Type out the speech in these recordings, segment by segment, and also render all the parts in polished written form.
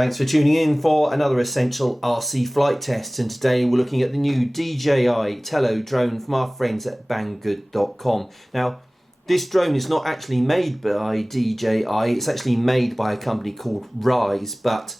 Thanks for tuning in for another essential RC flight test, and today we're looking at the new DJI TELLO drone from our friends at banggood.com. Now, this drone is not actually made by DJI, it's actually made by a company called Ryze, but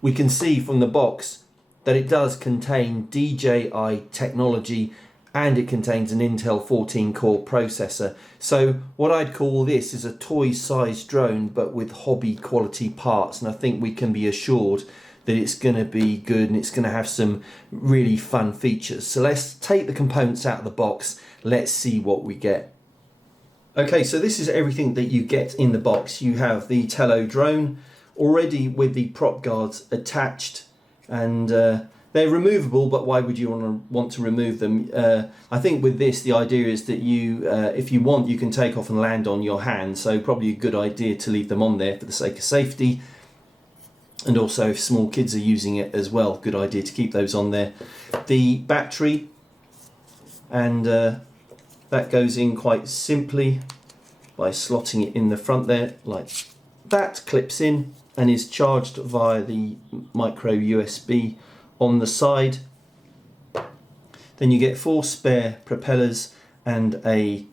we can see from the box that it does contain DJI technology and it contains an Intel 14 core processor. So what I'd call this is a toy-sized drone but with hobby quality parts, and I think we can be assured that it's going to be good and it's going to have some really fun features. So let's take the components out of the box, let's see what we get. Okay, so this is everything that you get in the box. You have the Tello drone already with the prop guards attached, and they're removable, but why would you want to remove them? I think with this, the idea is that you, if you want, you can take off and land on your hand. So probably a good idea to leave them on there for the sake of safety. And also if small kids are using it as well, good idea to keep those on there. The battery, and that goes in quite simply by slotting it in the front there like that, clips in and is charged via the micro USB on the side. Then you get 4 spare propellers and a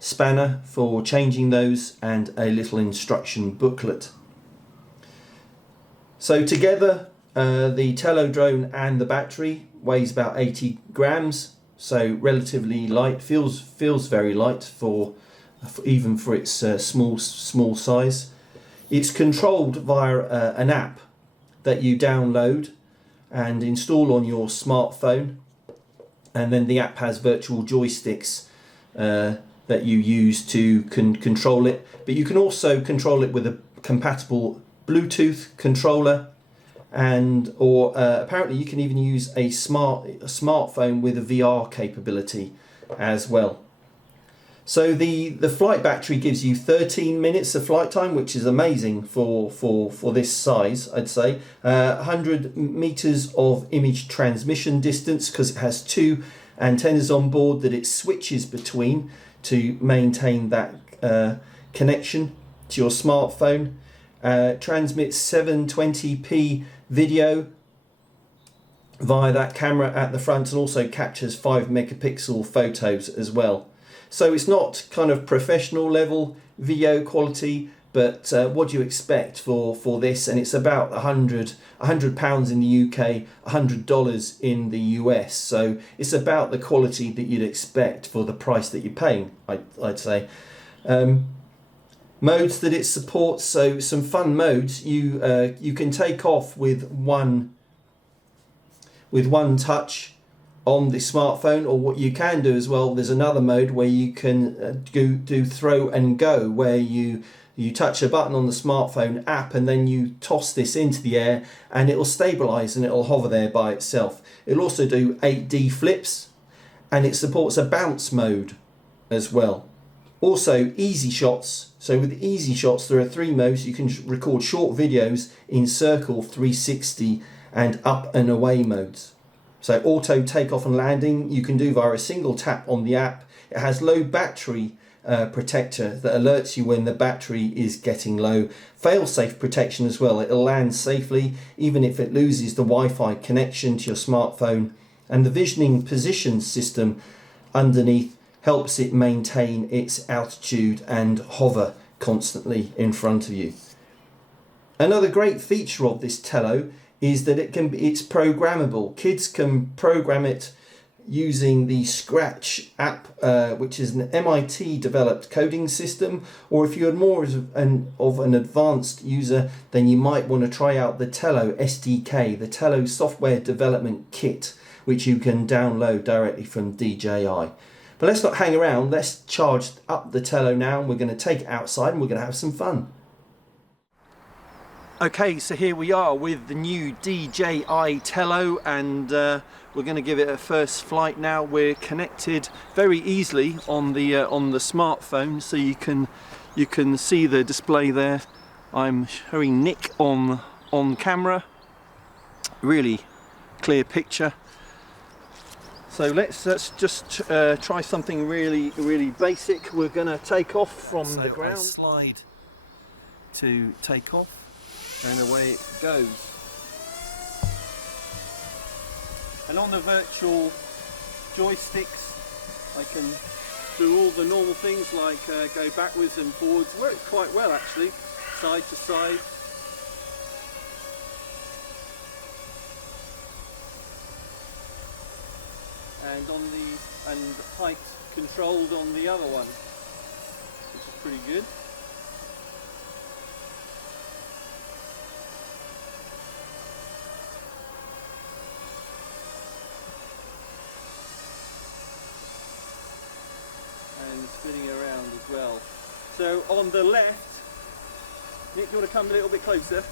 spanner for changing those and a little instruction booklet. So together the Tello drone and the battery weighs about 80 grams, so relatively light, feels very light for even for its small size. It's controlled via an app that you download and install on your smartphone, and then the app has virtual joysticks that you use to control it, but you can also control it with a compatible Bluetooth controller, and apparently you can even use a smartphone with a VR capability as well. So the flight battery gives you 13 minutes of flight time, which is amazing for this size, I'd say. 100 meters of image transmission distance, because it has 2 antennas on board that it switches between to maintain that connection to your smartphone. Transmits 720p video via that camera at the front, and also captures 5 megapixel photos as well. So it's not kind of professional level video quality, but what do you expect for this? And it's about £100 in the UK, $100 in the US. So it's about the quality that you'd expect for the price that you're paying, I'd say. Modes that it supports, so some fun modes. You can take off with one touch on the smartphone, or what you can do as well, there's another mode where you can do throw and go, where you touch a button on the smartphone app and then you toss this into the air and it'll stabilize and it'll hover there by itself. It'll also do 8D flips, and it supports a bounce mode as well. Also easy shots. So with easy shots there are 3 modes. You can record short videos in circle, 360 and up and away modes. So auto takeoff and landing you can do via a single tap on the app. It has low battery protector that alerts you when the battery is getting low. Fail-safe protection as well. It'll land safely even if it loses the Wi-Fi connection to your smartphone. And the visioning position system underneath helps it maintain its altitude and hover constantly in front of you. Another great feature of this Tello is that it's programmable. Kids can program it using the Scratch app, which is an MIT developed coding system, or if you're more of an advanced user, then you might want to try out the Tello SDK, the Tello software development kit, which you can download directly from DJI. But let's not hang around, let's charge up the Tello now, and we're going to take it outside and we're going to have some fun. Okay, so here we are with the new DJI TELLO, and we're going to give it a first flight now. We're connected very easily on the smartphone, so you can see the display there. I'm showing Nick on camera. Really clear picture. So let's just try something really basic. We're going to take off from the ground. Slide to take off. and away it goes. And on the virtual joysticks I can do all the normal things like go backwards and forwards. Works quite well actually, side to side. And on height controlled on the other one, which is pretty good. And spinning around as well. So on the left, Nick, do you want to come a little bit closer?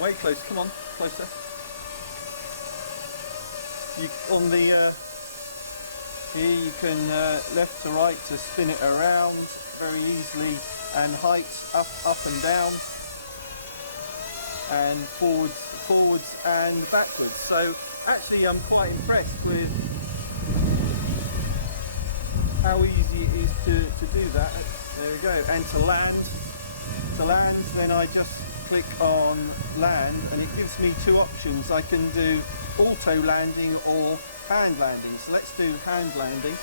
Way closer, come on, closer. On the here you can left to right to spin it around very easily, and height up and down, and forwards and backwards. So actually I'm quite impressed with how easy it is to do that. There we go. And to land, then I just click on land, and it gives me two options. I can do auto landing or hand landing. So let's do hand landing.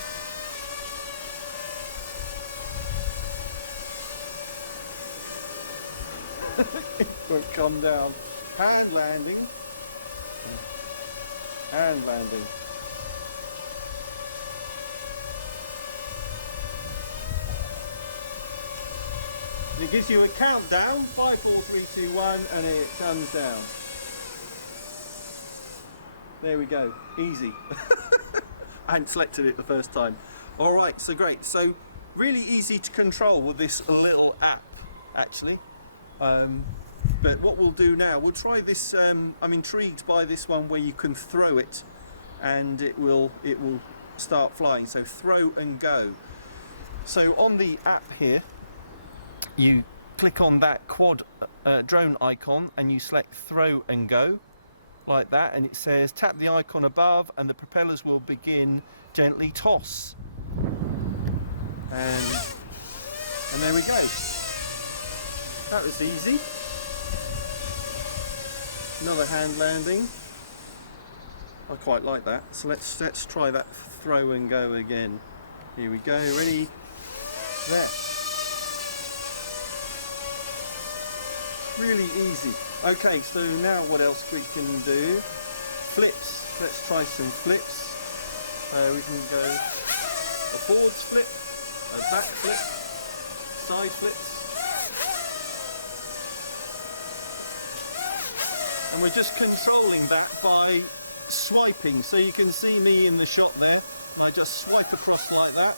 It won't come down. Hand landing. Hand landing. And it gives you a countdown, 5, 4, 3, 2, 1, and it comes down. There we go, easy. I hadn't selected it the first time. Alright, so great. So really easy to control with this little app, actually. But what we'll do now, we'll try this, I'm intrigued by this one where you can throw it and it will start flying. So throw and go. So on the app here, you click on that quad drone icon and you select throw and go, like that, and it says tap the icon above and the propellers will begin gently toss. And there we go. That was easy. Another hand landing. I quite like that. So let's try that throw and go again. Here we go. Ready? There. Really easy. Okay, so now what else we can do? Flips. Let's try some flips. We can go a forwards flip, a back flip, side flips. And we're just controlling that by swiping. So you can see me in the shot there, and I just swipe across like that.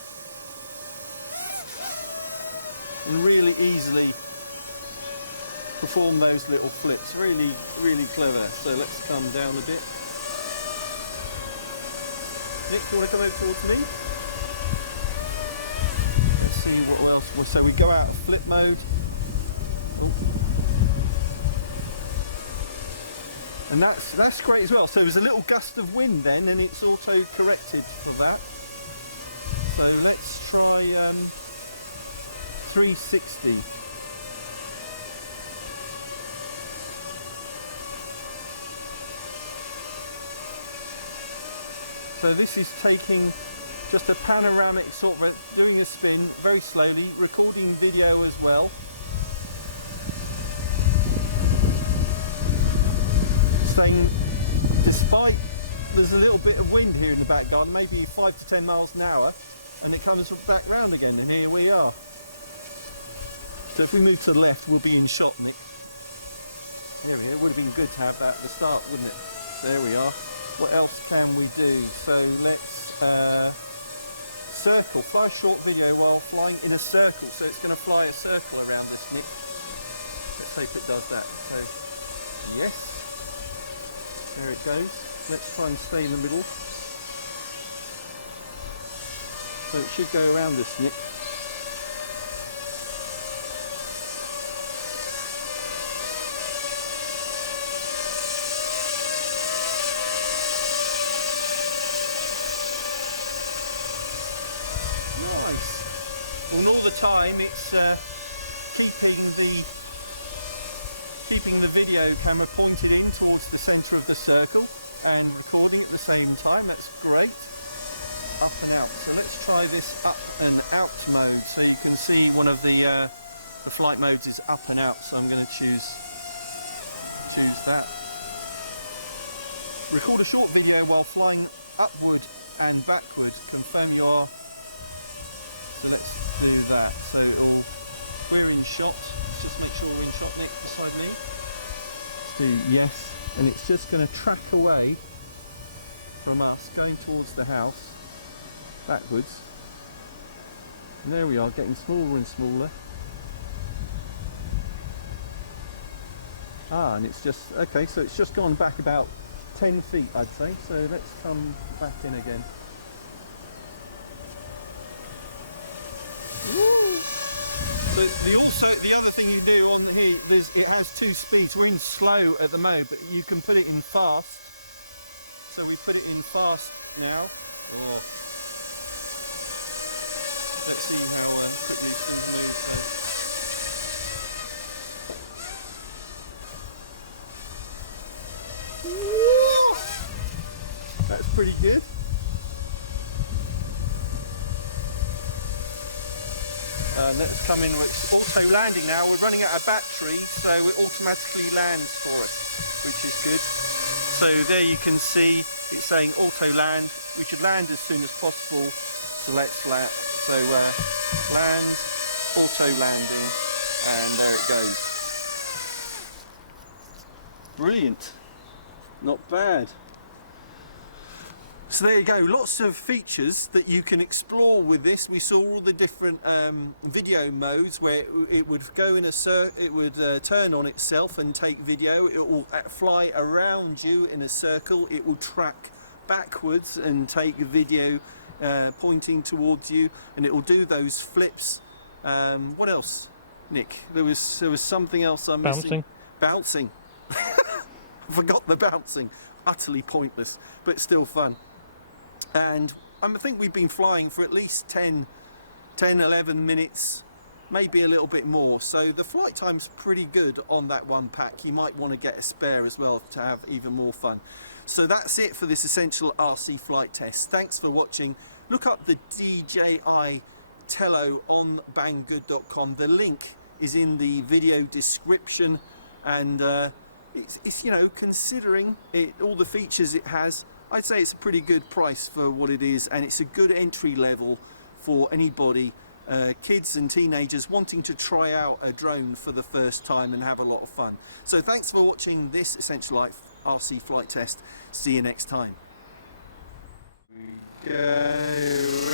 And really easily perform those little flips. Really, really clever. So let's come down a bit. Nick, do you want to come over towards me? Let's see what else. So we go out of flip mode. And that's great as well. So there's a little gust of wind then, and it's auto corrected for that. So let's try 360. So this is taking just a panoramic sort of, doing a spin very slowly, recording video as well. Saying, despite there's a little bit of wind here in the back garden, maybe 5 to 10 miles an hour, and it comes back round again, and here we are. So if we move to the left, we'll be in shot, Nick. There we go. It would have been good to have that at the start, wouldn't it? There we are. What else can we do? So let's circle, fly a short video while flying in a circle. So it's going to fly a circle around this, Nick. Let's hope it does that. So yes, there it goes. Let's try and stay in the middle. So it should go around this, Nick. Nice. Well, all the time it's keeping the keeping the video camera pointed in towards the centre of the circle and recording at the same time. That's great. Up and out. So let's try this up and out mode. So you can see one of the flight modes is up and out. So I'm going to choose that. Record a short video while flying upward and backward. Confirm you are. So let's do that. So we're in shot. Let's just make sure we're in shot. Nick, beside me. Let's do yes, and it's just going to track away from us, going towards the house, backwards. And there we are, getting smaller and smaller. And it's just, okay, so it's just gone back about 10 feet, I'd say. So let's come back in again. Woo! So the other thing you do on here, it has 2 speeds. We're in slow at the moment, but you can put it in fast. So we put it in fast now. Let's see how quickly it's going to move. That's pretty good. Let's come in with auto landing now. We're running out of battery, so it automatically lands for us, which is good. So there you can see it's saying auto land. We should land as soon as possible. Select flat. So land, auto landing, and there it goes. Brilliant. Not bad. So there you go, lots of features that you can explore with this. We saw all the different video modes where it would go in a it would turn on itself and take video. It will fly around you in a circle. It will track backwards and take video pointing towards you, and it will do those flips. What else, Nick? There was something else I'm missing. Bouncing. I forgot the bouncing. Utterly pointless, but still fun. And I think we've been flying for at least 10, 11 minutes, maybe a little bit more. So the flight time's pretty good on that one pack. You might want to get a spare as well to have even more fun. So that's it for this essential RC flight test. Thanks for watching. Look up the DJI TELLO on banggood.com. The link is in the video description, and it's you know, considering all the features it has, I'd say it's a pretty good price for what it is, and it's a good entry level for anybody, kids and teenagers wanting to try out a drone for the first time and have a lot of fun. So thanks for watching this Essential Life RC flight test. See you next time. We go.